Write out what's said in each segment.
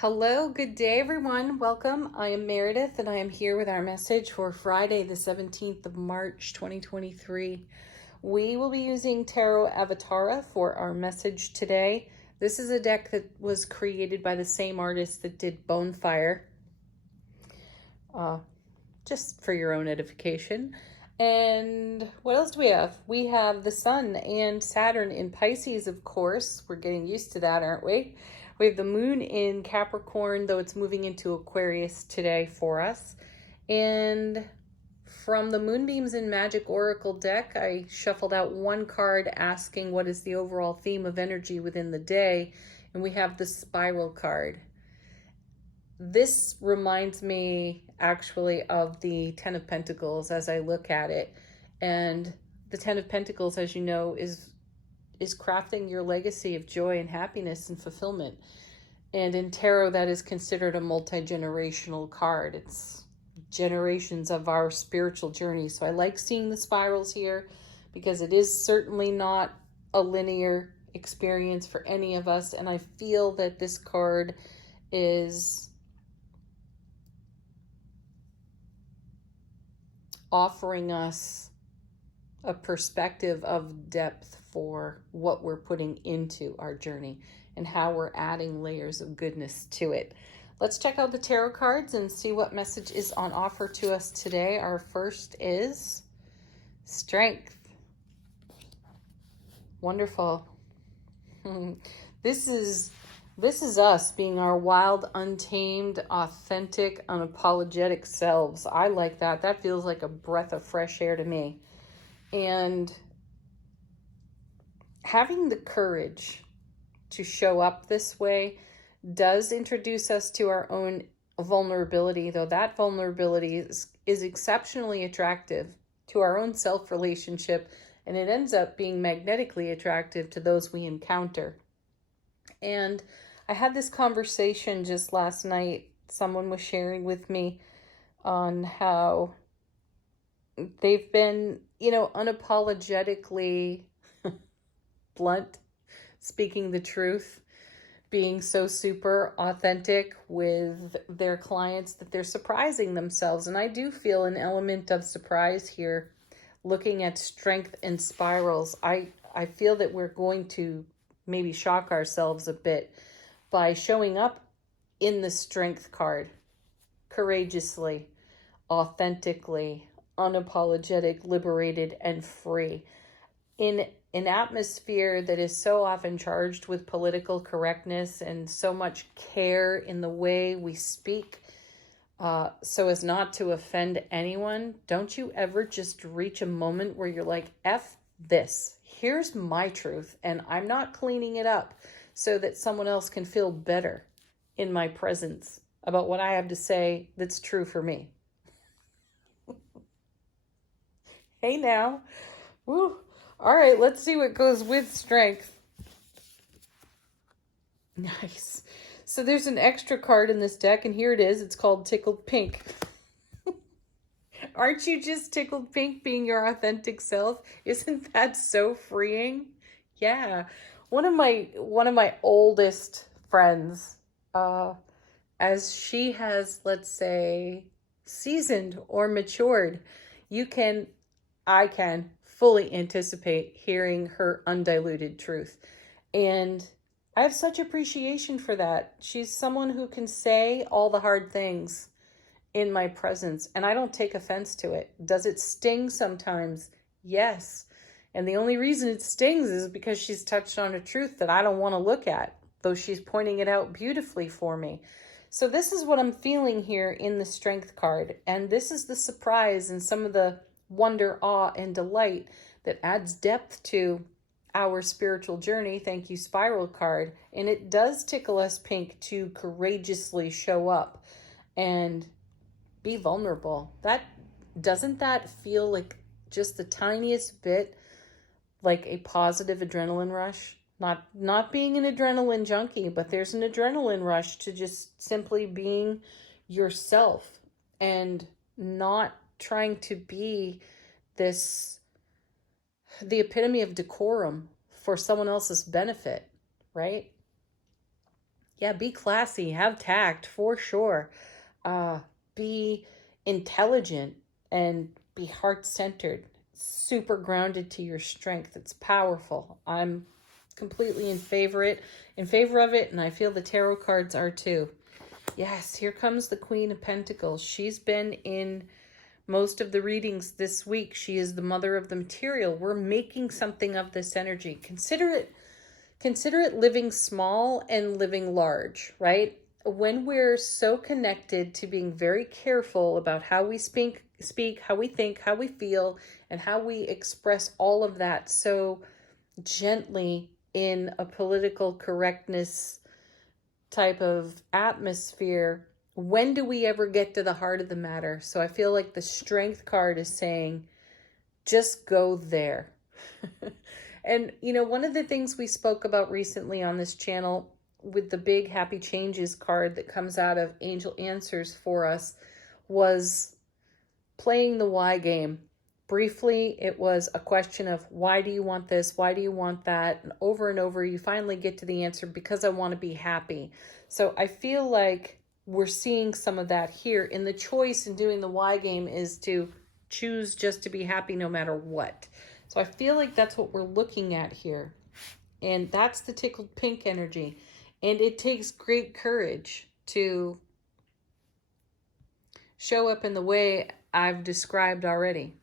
Hello, good day, everyone. Welcome. I am Meredith, and I am here with our message for Friday, the 17th of March, 2023. We will be using Tarot Avatara for our message today. This is a deck that was created by the same artist that did Bonefire, just for your own edification. And what else do we have? We have the Sun and Saturn in Pisces, of course. We're getting used to that, aren't we? We have the Moon in Capricorn, though it's moving into Aquarius today for us. And from the Moonbeams in Magic Oracle deck, I shuffled out one card asking what is the overall theme of energy within the day. And we have the Spiral card. This reminds me actually of the Ten of Pentacles as I look at it. And the Ten of Pentacles, as you know, is crafting your legacy of joy and happiness and fulfillment. And in tarot, that is considered a multi-generational card. It's generations of our spiritual journey. So I like seeing the spirals here because it is certainly not a linear experience for any of us. And I feel that this card is offering us a perspective of depth for what we're putting into our journey and how we're adding layers of goodness to it. Let's check out the tarot cards and see what message is on offer to us today. Our first is Strength. Wonderful. This is us being our wild, untamed, authentic, unapologetic selves. I like that. That feels like a breath of fresh air to me. And having the courage to show up this way does introduce us to our own vulnerability, though that vulnerability is exceptionally attractive to our own self-relationship, and it ends up being magnetically attractive to those we encounter. And I had this conversation just last night. Someone was sharing with me on how they've been, unapologetically blunt, speaking the truth, being so super authentic with their clients that they're surprising themselves. And I do feel an element of surprise here looking at strength and spirals. I feel that we're going to maybe shock ourselves a bit by showing up in the Strength card courageously, authentically, unapologetic, liberated, and free in an atmosphere that is so often charged with political correctness and so much care in the way we speak, so as not to offend anyone. Don't you ever just reach a moment where you're like, F this, here's my truth, and I'm not cleaning it up so that someone else can feel better in my presence about what I have to say that's true for me. Hey now. Woo. All right, let's see what goes with Strength. Nice. So there's an extra card in this deck, and here it is. It's called Tickled Pink. Aren't you just tickled pink being your authentic self? Isn't that so freeing? Yeah. One of my oldest friends, as she has, let's say, seasoned or matured, I can fully anticipate hearing her undiluted truth. And I have such appreciation for that. She's someone who can say all the hard things in my presence, and I don't take offense to it. Does it sting sometimes? Yes. And the only reason it stings is because she's touched on a truth that I don't want to look at, though she's pointing it out beautifully for me. So this is what I'm feeling here in the Strength card. And this is the surprise and some of the wonder, awe, and delight that adds depth to our spiritual journey. Thank you, Spiral card. And it does tickle us pink to courageously show up and be vulnerable. Doesn't that feel like just the tiniest bit like a positive adrenaline rush? Not being an adrenaline junkie, but there's an adrenaline rush to just simply being yourself and not trying to be the epitome of decorum for someone else's benefit, right? Yeah, be classy, have tact for sure. Uh, be intelligent and be heart centered, super grounded to your strength. It's powerful. I'm completely in favor of it, and I feel the tarot cards are too. Yes, here comes the Queen of Pentacles. She's been in most of the readings this week. She is the mother of the material. We're making something of this energy. Consider it living small and living large, right? When we're so connected to being very careful about how we speak, how we think, how we feel, and how we express all of that so gently in a political correctness type of atmosphere, when do we ever get to the heart of the matter? So I feel like the Strength card is saying, just go there. And, one of the things we spoke about recently on this channel with the big happy changes card that comes out of Angel Answers for us was playing the why game. Briefly, it was a question of why do you want this? Why do you want that? And over, you finally get to the answer, because I want to be happy. So I feel like we're seeing some of that here. In the choice in doing the why game is to choose just to be happy no matter what. So I feel like that's what we're looking at here. And that's the tickled pink energy. And it takes great courage to show up in the way I've described already.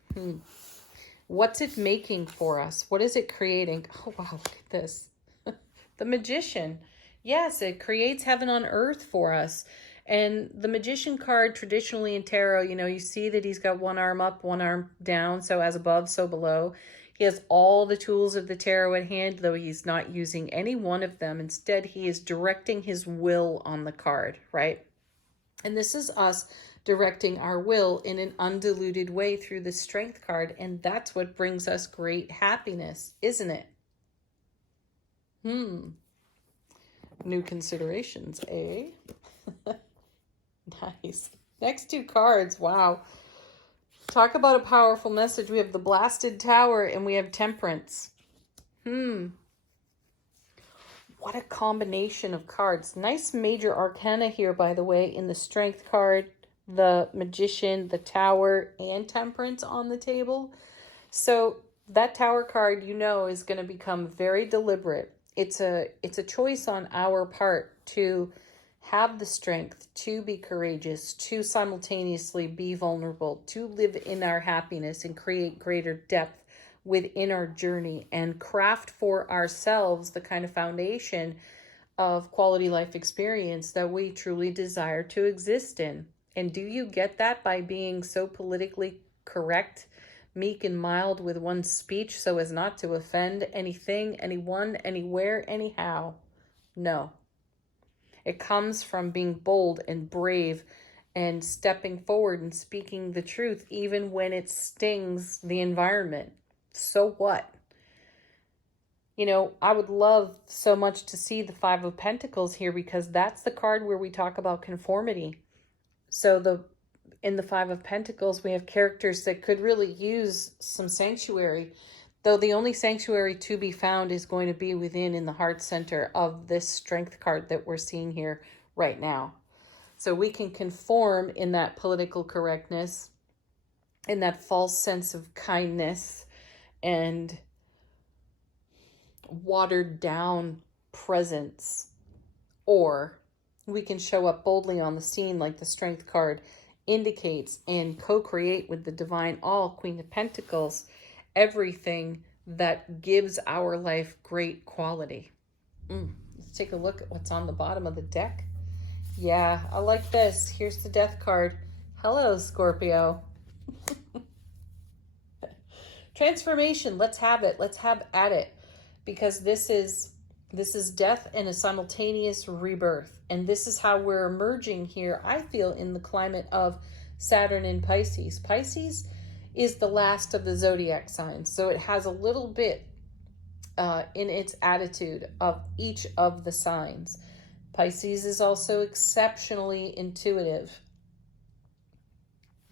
What's it making for us? What is it creating? Oh, wow, look at this. The Magician. Yes, it creates heaven on earth for us. And the Magician card, traditionally in tarot, you see that he's got one arm up, one arm down. So as above, so below. He has all the tools of the tarot at hand, though he's not using any one of them. Instead, he is directing his will on the card, right? And this is us directing our will in an undiluted way through the Strength card. And that's what brings us great happiness, isn't it? New considerations, eh? Nice. Next two cards, wow. Talk about a powerful message. We have the Blasted Tower and we have Temperance. What a combination of cards. Nice major arcana here, by the way, in the Strength card, the Magician, the Tower, and Temperance on the table. So that Tower card, is going to become very deliberate. It's a choice on our part to have the strength to be courageous, to simultaneously be vulnerable, to live in our happiness and create greater depth within our journey and craft for ourselves the kind of foundation of quality life experience that we truly desire to exist in. And do you get that by being so politically correct, meek and mild with one's speech so as not to offend anything, anyone, anywhere, anyhow? No. It comes from being bold and brave and stepping forward and speaking the truth, even when it stings the environment. So what? I would love so much to see the Five of Pentacles here, because that's the card where we talk about conformity. So in the Five of Pentacles, we have characters that could really use some sanctuary, though the only sanctuary to be found is going to be in the heart center of this Strength card that we're seeing here right now. So we can conform in that political correctness, in that false sense of kindness and watered down presence, or we can show up boldly on the scene like the Strength card indicates and co-create with the divine all, Queen of Pentacles, everything that gives our life great quality. Let's take a look at what's on the bottom of the deck. Yeah, I like this. Here's the Death card. Hello, Scorpio. Transformation. Let's have it. Let's have at it. Because this is death and a simultaneous rebirth. And this is how we're emerging here, I feel, in the climate of Saturn in Pisces. Pisces is the last of the zodiac signs. So it has a little bit in its attitude of each of the signs. Pisces is also exceptionally intuitive.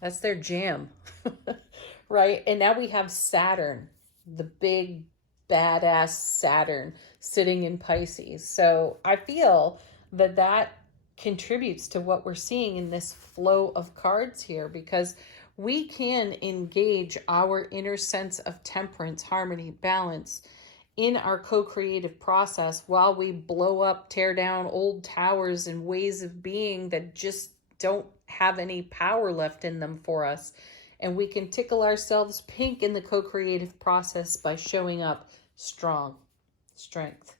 That's their jam, right? And now we have Saturn, the big badass Saturn sitting in Pisces. So I feel that contributes to what we're seeing in this flow of cards here, because we can engage our inner sense of temperance, harmony, balance in our co-creative process while we blow up, tear down old towers and ways of being that just don't have any power left in them for us. And we can tickle ourselves pink in the co-creative process by showing up strong, strength.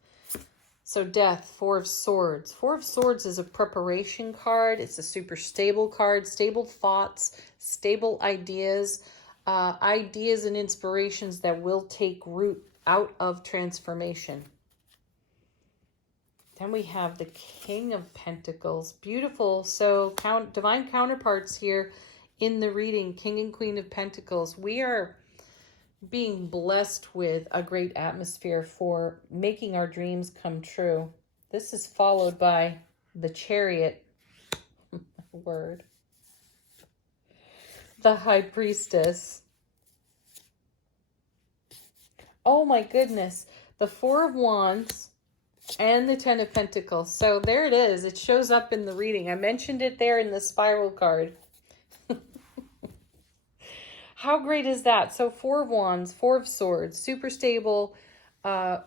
So death, Four of Swords. Four of Swords is a preparation card. It's a super stable card, stable thoughts, stable ideas, ideas and inspirations that will take root out of transformation. Then we have the King of Pentacles. Beautiful. So divine counterparts here in the reading, King and Queen of Pentacles. We are being blessed with a great atmosphere for making our dreams come true. This is followed by the Chariot. Word. The High Priestess. Oh my goodness. The Four of Wands and the Ten of Pentacles. So there it is. It shows up in the reading. I mentioned it there in the spiral card. How great is that? So Four of Wands, Four of Swords, super stable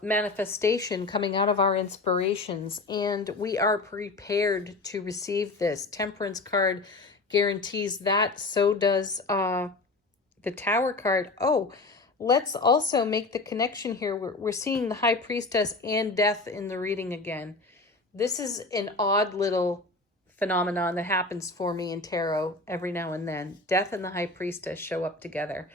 manifestation coming out of our inspirations. And we are prepared to receive this. Temperance card guarantees that. So does the Tower card. Oh, let's also make the connection here. We're seeing the High Priestess and Death in the reading again. This is an odd little phenomenon that happens for me in tarot every now and then. Death and the High Priestess show up together.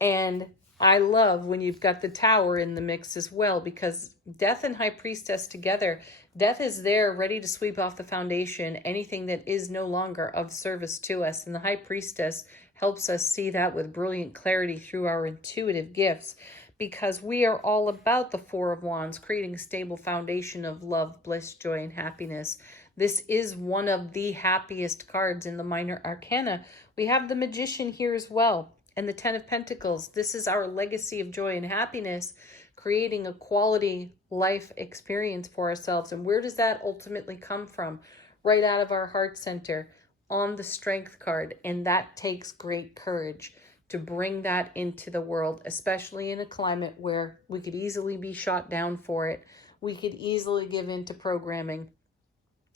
And I love when you've got the Tower in the mix as well, because Death and High Priestess together, Death is there ready to sweep off the foundation anything that is no longer of service to us. And the High Priestess helps us see that with brilliant clarity through our intuitive gifts, because we are all about the Four of Wands, creating a stable foundation of love, bliss, joy, and happiness. This is one of the happiest cards in the minor arcana. We have the Magician here as well, and the Ten of Pentacles. This is our legacy of joy and happiness, creating a quality life experience for ourselves. And where does that ultimately come from? Right out of our heart center on the Strength card. And that takes great courage to bring that into the world, especially in a climate where we could easily be shot down for it. We could easily give in to programming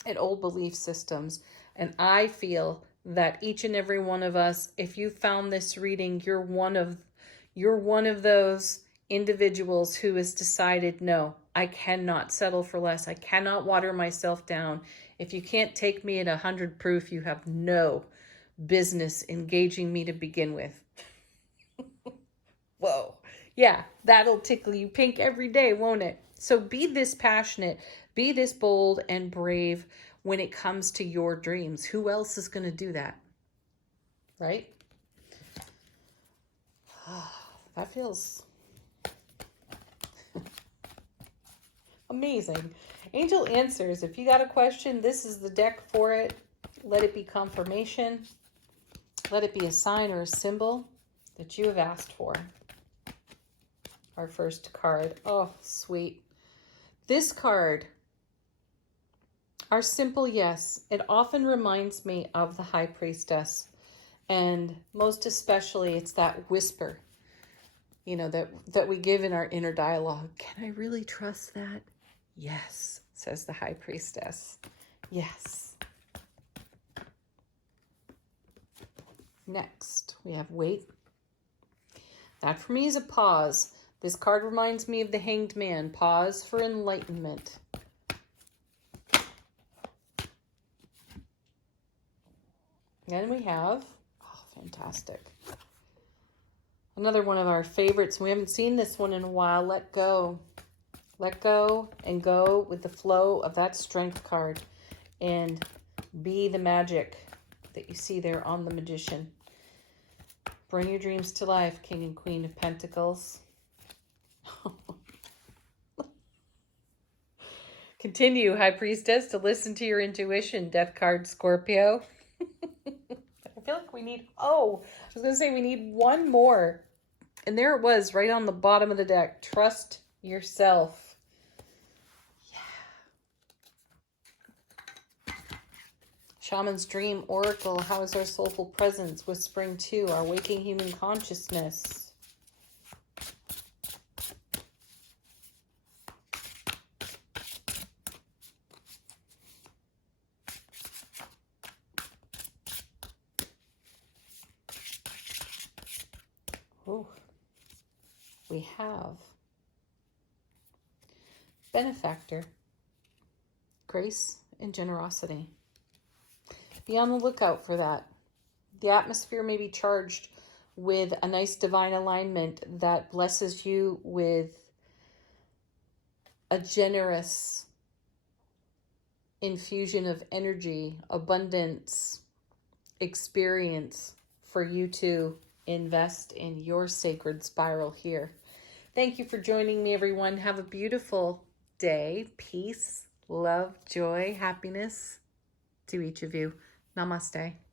and old belief systems. And I feel that each and every one of us, if you found this reading, you're one of those individuals who has decided, no, I cannot settle for less. I cannot water myself down. If you can't take me at 100 proof, you have no business engaging me to begin with. Whoa. Yeah, that'll tickle you pink every day, won't it? So be this passionate, be this bold and brave when it comes to your dreams. Who else is going to do that? Right? That feels amazing. Angel Answers. If you got a question, this is the deck for it. Let it be confirmation. Let it be a sign or a symbol that you have asked for. Our first card. Oh, sweet. This card, our simple yes, it often reminds me of the High Priestess. And most especially, it's that whisper, you know, that we give in our inner dialogue. Can I really trust that? Yes, says the High Priestess. Yes. Next, we have wait. That for me is a pause. This card reminds me of the Hanged Man. Pause for enlightenment. Then we have, oh, fantastic. Another one of our favorites. We haven't seen this one in a while. Let go. Let go and go with the flow of that Strength card. And be the magic that you see there on the Magician. Bring your dreams to life, King and Queen of Pentacles. Continue, High Priestess, to listen to your intuition. Death card, Scorpio. I feel like we need, I was going to say we need one more. And there it was, right on the bottom of the deck. Trust yourself. Yeah. Shaman's Dream Oracle. How is our soulful presence whispering to our waking human consciousness? Oh, we have benefactor, grace and generosity. Be on the lookout for that. The atmosphere may be charged with a nice divine alignment that blesses you with a generous infusion of energy, abundance, experience for you to invest in your sacred spiral here. Thank you for joining me, everyone. Have a beautiful day. Peace, love, joy, happiness to each of you. Namaste.